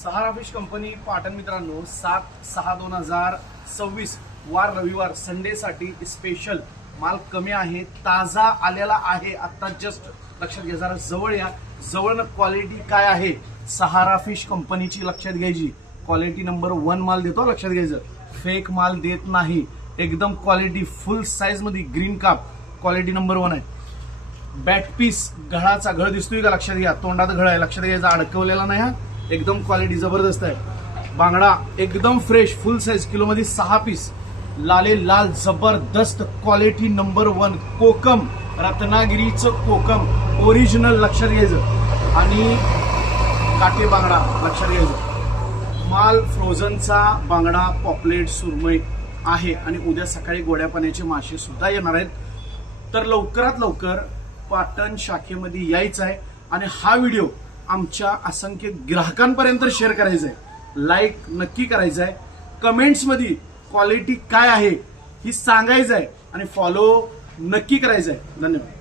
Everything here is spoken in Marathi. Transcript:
सहारा फिश कंपनी पाटण मित्रांनो 7/6/2026 वार रविवार संडे साठी स्पेशल माल कमी आहे, ताजा आलेला आहे। आता जस्ट लक्षात घ्या, जरा जवळ या, जवळनं क्वालिटी काय आहे सहारा फिश कंपनीची लक्षात घ्यायची। क्वालिटी नंबर 1 माल देतो, लक्षात घ्यायचं, फेक माल देत नाही, एकदम क्वालिटी फुल साइज मध्ये ग्रीन काप क्वालिटी नंबर 1 आहे। बॅट पीस घळाचा घळ दिसतोय का, लक्षात घ्या, तोंडात घळ आहे, लक्षात घ्यायचं, अडकवलेला नाही हा, एकदम क्वालिटी जबरदस्त आहे। बांगडा एकदम फ्रेश फुल साइज किलो मध्ये 6 पीस, लाले लाल जबरदस्त क्वालिटी नंबर 1 कोकम, रत्नागिरीचं कोकम ओरिजिनल लक्षात घ्यायचं, आणि काटे बांगडा लक्षात घ्यायचं। माल फ्रोझनचा बांगडा पॉपलेट सुरमई आहे, आणि उद्या सकाळी गोड्या पाण्याचे मासे सुद्धा येणार आहेत। तर लवकरात लवकर पाटण शाखेमध्ये यायचं आहे, आणि हा व्हिडिओ आमच्या असंख्य ग्राहकांपर्यंत शेअर करायचा आहे, लाईक नक्की करायचं आहे, कमेंट्स मध्ये क्वालिटी काय आहे ही सांगायचं आहे, आणि फॉलो नक्की करायचं आहे। धन्यवाद।